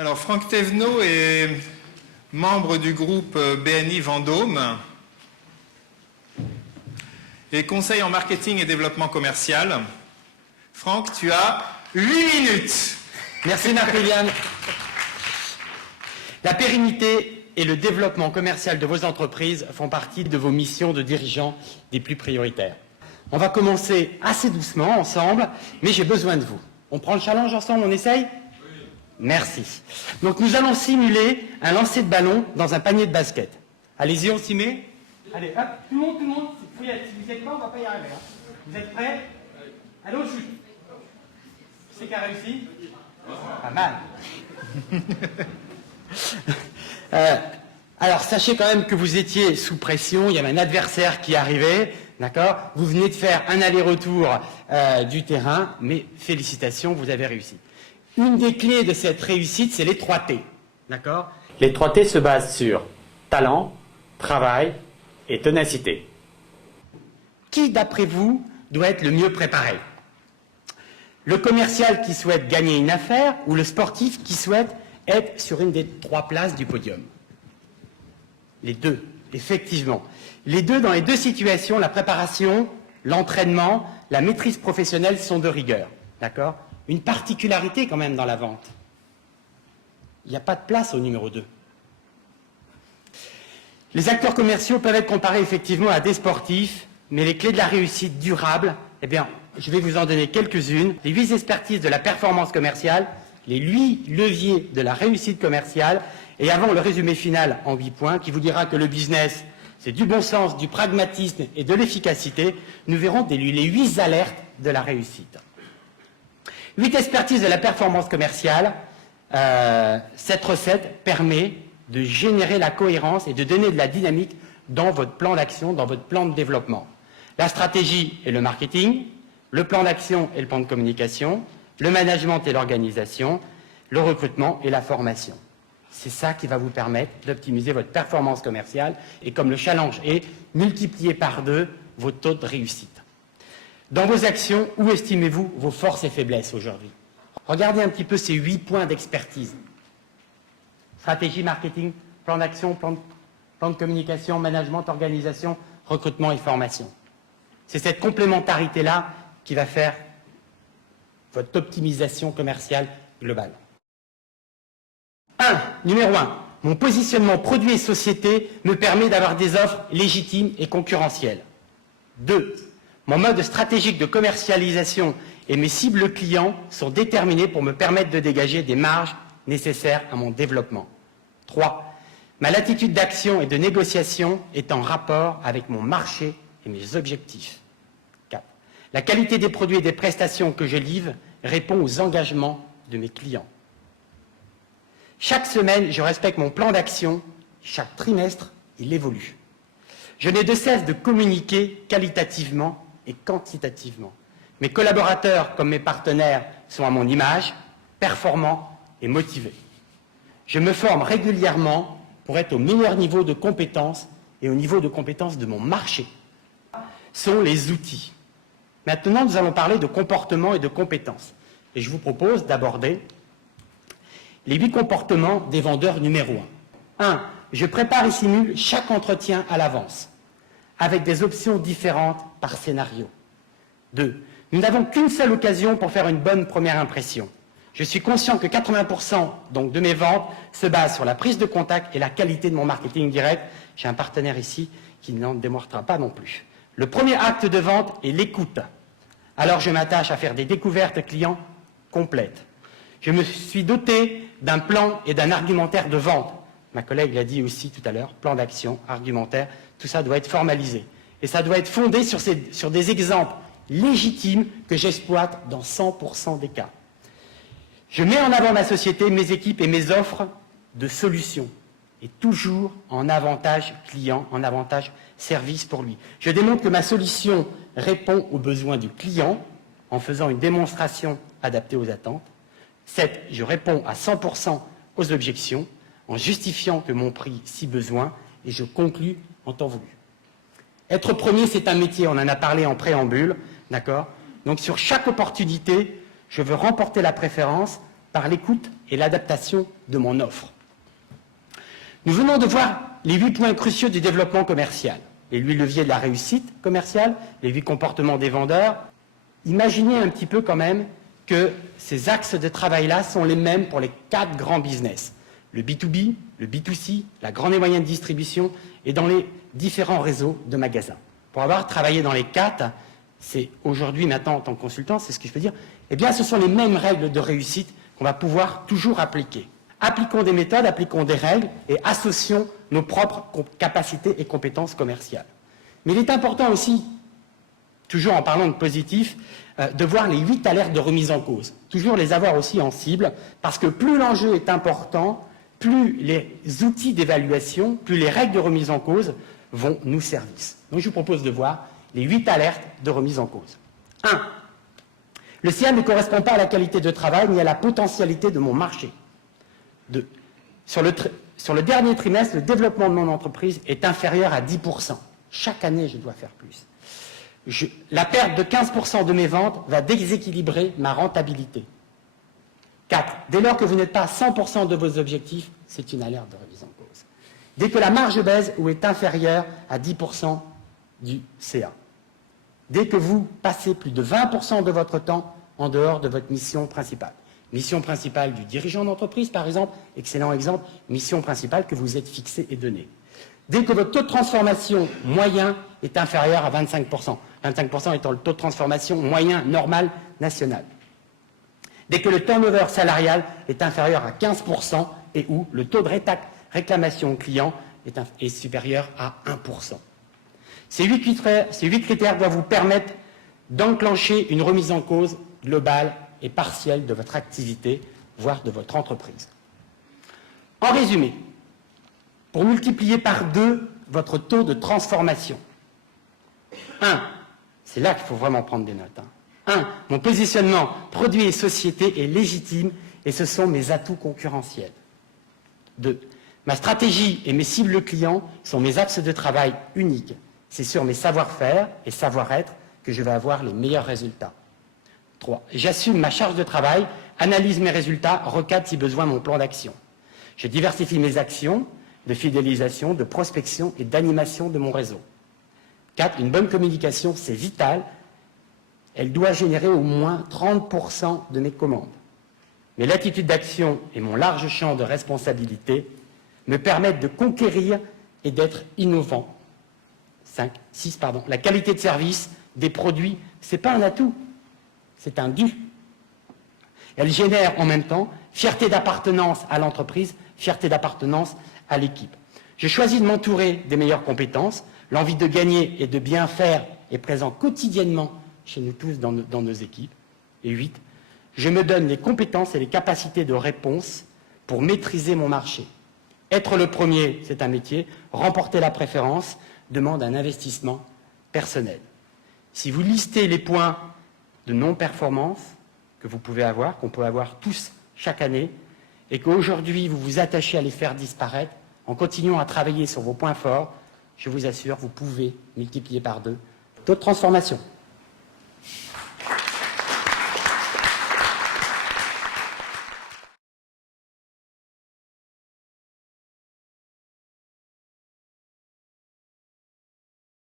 Alors, Franck Thévenot est membre du groupe BNI Vendôme et conseil en marketing et développement commercial. Franck, tu as 8 minutes. Merci Marc-Liliane. La pérennité et le développement commercial de vos entreprises font partie de vos missions de dirigeants des plus prioritaires. On va commencer assez doucement ensemble, mais j'ai besoin de vous. On prend le challenge ensemble, on essaye ? Oui. Merci. Donc nous allons simuler un lancer de ballon dans un panier de basket. Allez-y, on s'y met. Allez, hop, tout le monde. Si vous n'êtes pas, on ne va pas y arriver. Hein. Vous êtes prêts ? Allez, on shoot. Qui c'est qui a réussi ? Pas mal. Alors, sachez quand même que vous étiez sous pression, il y avait un adversaire qui arrivait, d'accord ? Vous venez de faire un aller-retour du terrain, mais félicitations, vous avez réussi. Une des clés de cette réussite, c'est les 3 T, d'accord ? Les 3 T se basent sur talent, travail et ténacité. Qui, d'après vous, doit être le mieux préparé ? Le commercial qui souhaite gagner une affaire ou le sportif qui souhaite être sur une des 3 places du podium? Les deux, effectivement. Les deux, dans les deux situations, la préparation, l'entraînement, la maîtrise professionnelle sont de rigueur. D'accord ? Une particularité quand même dans la vente. Il n'y a pas de place au numéro 2. Les acteurs commerciaux peuvent être comparés effectivement à des sportifs, mais les clés de la réussite durable, eh bien, je vais vous en donner quelques-unes. Les 8 expertises de la performance commerciale, les 8 leviers de la réussite commerciale, et avant le résumé final en 8 points, qui vous dira que le business, c'est du bon sens, du pragmatisme et de l'efficacité, nous verrons les 8 alertes de la réussite. 8 expertises de la performance commerciale, cette recette permet de générer la cohérence et de donner de la dynamique dans votre plan d'action, dans votre plan de développement. La stratégie et le marketing, le plan d'action et le plan de communication, le management et l'organisation, le recrutement et la formation. C'est ça qui va vous permettre d'optimiser votre performance commerciale et comme le challenge est, multiplier par 2 vos taux de réussite. Dans vos actions, où estimez-vous vos forces et faiblesses aujourd'hui? Regardez un petit peu ces 8 points d'expertise. Stratégie, marketing, plan d'action, plan de communication, management, organisation, recrutement et formation. C'est cette complémentarité-là qui va faire votre optimisation commerciale globale. Numéro 1, mon positionnement produit et société me permet d'avoir des offres légitimes et concurrentielles. 2, mon mode stratégique de commercialisation et mes cibles clients sont déterminés pour me permettre de dégager des marges nécessaires à mon développement. 3, ma latitude d'action et de négociation est en rapport avec mon marché et mes objectifs. 4, la qualité des produits et des prestations que je livre répond aux engagements de mes clients. Chaque semaine, je respecte mon plan d'action. Chaque trimestre, il évolue. Je n'ai de cesse de communiquer qualitativement et quantitativement. Mes collaborateurs, comme mes partenaires, sont à mon image, performants et motivés. Je me forme régulièrement pour être au meilleur niveau de compétence et au niveau de compétence de mon marché. Ce sont les outils. Maintenant, nous allons parler de comportement et de compétences. Et je vous propose d'aborder les 8 comportements des vendeurs numéro 1. 1. Je prépare et simule chaque entretien à l'avance, avec des options différentes par scénario. 2. Nous n'avons qu'une seule occasion pour faire une bonne première impression. Je suis conscient que 80% donc, de mes ventes se basent sur la prise de contact et la qualité de mon marketing direct. J'ai un partenaire ici qui n'en démontrera pas non plus. Le premier acte de vente est l'écoute. Alors je m'attache à faire des découvertes clients complètes. Je me suis doté d'un plan et d'un argumentaire de vente. Ma collègue l'a dit aussi tout à l'heure, plan d'action, argumentaire, tout ça doit être formalisé. Et ça doit être fondé sur des exemples légitimes que j'exploite dans 100% des cas. Je mets en avant ma société, mes équipes et mes offres de solutions. Et toujours en avantage client, en avantage service pour lui. Je démontre que ma solution répond aux besoins du client en faisant une démonstration adaptée aux attentes. 7. Je réponds à 100% aux objections en justifiant que mon prix, si besoin, et je conclus en temps voulu. Être premier, c'est un métier, on en a parlé en préambule, d'accord? Donc sur chaque opportunité, je veux remporter la préférence par l'écoute et l'adaptation de mon offre. Nous venons de voir les 8 points cruciaux du développement commercial, les 8 leviers de la réussite commerciale, les 8 comportements des vendeurs. Imaginez un petit peu quand même que ces axes de travail-là sont les mêmes pour les 4 grands business. Le B2B, le B2C, la grande et moyenne distribution et dans les différents réseaux de magasins. Pour avoir travaillé dans les 4, c'est aujourd'hui, maintenant, en tant que consultant, c'est ce que je peux dire, eh bien, ce sont les mêmes règles de réussite qu'on va pouvoir toujours appliquer. Appliquons des méthodes, appliquons des règles et associons nos propres capacités et compétences commerciales. Mais il est important aussi, toujours en parlant de positif, de voir les 8 alertes de remise en cause. Toujours les avoir aussi en cible, parce que plus l'enjeu est important, plus les outils d'évaluation, plus les règles de remise en cause vont nous servir. Donc je vous propose de voir les 8 alertes de remise en cause. 1. Le CA ne correspond pas à la qualité de travail ni à la potentialité de mon marché. 2. Sur le dernier trimestre, le développement de mon entreprise est inférieur à 10%. Chaque année, je dois faire plus. La perte de 15% de mes ventes va déséquilibrer ma rentabilité. 4. Dès lors que vous n'êtes pas à 100% de vos objectifs, c'est une alerte de remise en cause. Dès que la marge baisse ou est inférieure à 10% du CA. Dès que vous passez plus de 20% de votre temps en dehors de votre mission principale. Mission principale du dirigeant d'entreprise, par exemple, excellent exemple, mission principale que vous êtes fixée et donnée. Dès que votre taux de transformation moyen est inférieur à 25%, 25% étant le taux de transformation moyen normal national. Dès que le turnover salarial est inférieur à 15% et où le taux de réclamation client est supérieur à 1%. Ces 8 critères doivent vous permettre d'enclencher une remise en cause globale et partielle de votre activité, voire de votre entreprise. En résumé, pour multiplier par 2 votre taux de transformation. 1. C'est là qu'il faut vraiment prendre des notes. 1. Mon positionnement produit et société est légitime et ce sont mes atouts concurrentiels. 2. Ma stratégie et mes cibles clients sont mes axes de travail uniques. C'est sur mes savoir-faire et savoir-être que je vais avoir les meilleurs résultats. 3. J'assume ma charge de travail, analyse mes résultats, recadre si besoin mon plan d'action. Je diversifie mes actions de fidélisation, de prospection et d'animation de mon réseau. 4. Une bonne communication, c'est vital. Elle doit générer au moins 30% de mes commandes. Mes latitudes d'action et mon large champ de responsabilité me permettent de conquérir et d'être innovant. 6. La qualité de service des produits, ce n'est pas un atout, c'est un dû. Elle génère en même temps fierté d'appartenance à l'entreprise, fierté d'appartenance à l'équipe. Je choisis de m'entourer des meilleures compétences. L'envie de gagner et de bien faire est présent quotidiennement chez nous tous dans nos équipes. Et 8. Je me donne les compétences et les capacités de réponse pour maîtriser mon marché. Être le premier, c'est un métier. Remporter la préférence demande un investissement personnel. Si vous listez les points de non-performance que vous pouvez avoir, qu'on peut avoir tous chaque année, et qu'aujourd'hui vous vous attachez à les faire disparaître, en continuant à travailler sur vos points forts, je vous assure, vous pouvez multiplier par 2 taux de transformation.